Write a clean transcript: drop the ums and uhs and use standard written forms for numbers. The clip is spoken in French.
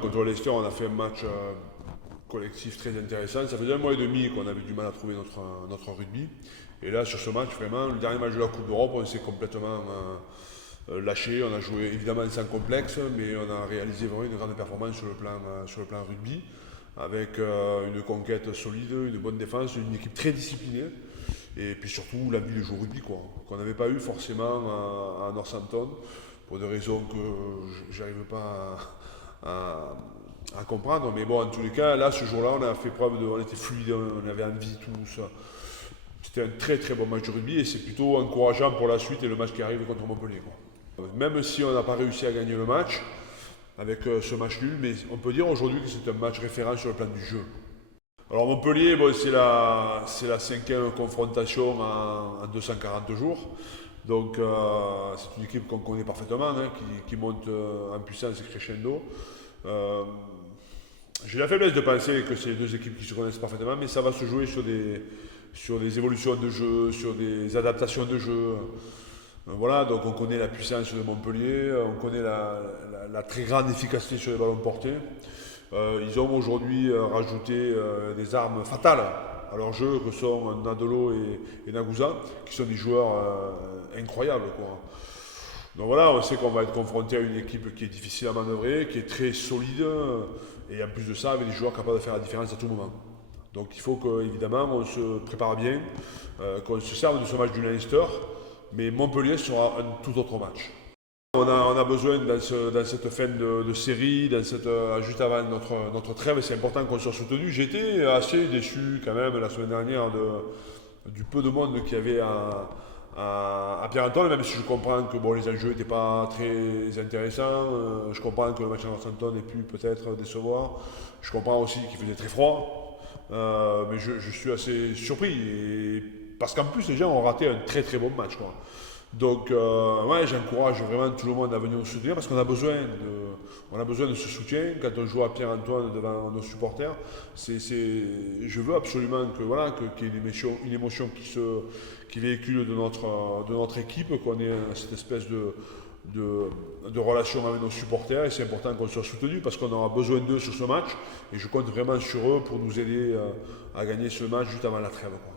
Contre Leicester, on a fait un match collectif très intéressant. Ça faisait un mois et demi qu'on avait du mal à trouver notre rugby. Et là, sur ce match, vraiment, le dernier match de la Coupe d'Europe, on s'est complètement lâché. On a joué évidemment sans complexe, mais on a réalisé vraiment une grande performance sur le plan rugby, avec une conquête solide, une bonne défense, une équipe très disciplinée. Et puis surtout, l'envie de jouer au rugby, quoi, qu'on n'avait pas eu forcément à Northampton, pour des raisons que j'arrive pas à comprendre. Mais bon, en tous les cas, là, ce jour-là, on a fait preuve on était fluide, on avait envie, tous. C'était un très très bon match de rugby et c'est plutôt encourageant pour la suite et le match qui arrive contre Montpellier, quoi. Même si on n'a pas réussi à gagner le match avec ce match nul, mais on peut dire aujourd'hui que c'est un match référent sur le plan du jeu. Alors Montpellier, bon, c'est la cinquième confrontation en 240 jours. Donc c'est une équipe qu'on connaît parfaitement, hein, qui monte en puissance et crescendo. J'ai la faiblesse de penser que c'est deux équipes qui se connaissent parfaitement, mais ça va se jouer sur des évolutions de jeu, sur des adaptations de jeu. Voilà, donc on connaît la puissance de Montpellier, on connaît la très grande efficacité sur les ballons portés. Ils ont aujourd'hui rajouté des armes fatales à leur jeu, que sont Nadolo et Nagusa, qui sont des joueurs incroyables, quoi. Donc voilà, on sait qu'on va être confronté à une équipe qui est difficile à manœuvrer, qui est très solide, et en plus de ça, avec des joueurs capables de faire la différence à tout moment. Donc il faut qu'évidemment on se prépare bien, qu'on se serve de ce match du Leinster, mais Montpellier sera un tout autre match. On a besoin dans cette fin de série, juste avant notre trêve, c'est important qu'on soit soutenu. J'étais assez déçu quand même la semaine dernière du peu de monde qu'il y avait à Pierre-Antoine, même si je comprends que bon, les enjeux n'étaient pas très intéressants. Je comprends que le match à Northampton ait pu peut-être décevoir. Je comprends aussi qu'il faisait très froid. Mais je suis assez surpris. Parce qu'en plus, les gens ont raté un très très bon match, quoi. Donc, ouais, j'encourage vraiment tout le monde à venir nous soutenir parce on a besoin de ce soutien quand on joue à Pierre-Antoine devant nos supporters. Je veux absolument qu'il y ait une émotion qui véhicule de notre équipe, qu'on ait cette espèce de relation avec nos supporters et c'est important qu'on soit soutenu parce qu'on aura besoin d'eux sur ce match et je compte vraiment sur eux pour nous aider à gagner ce match juste avant la trêve, quoi.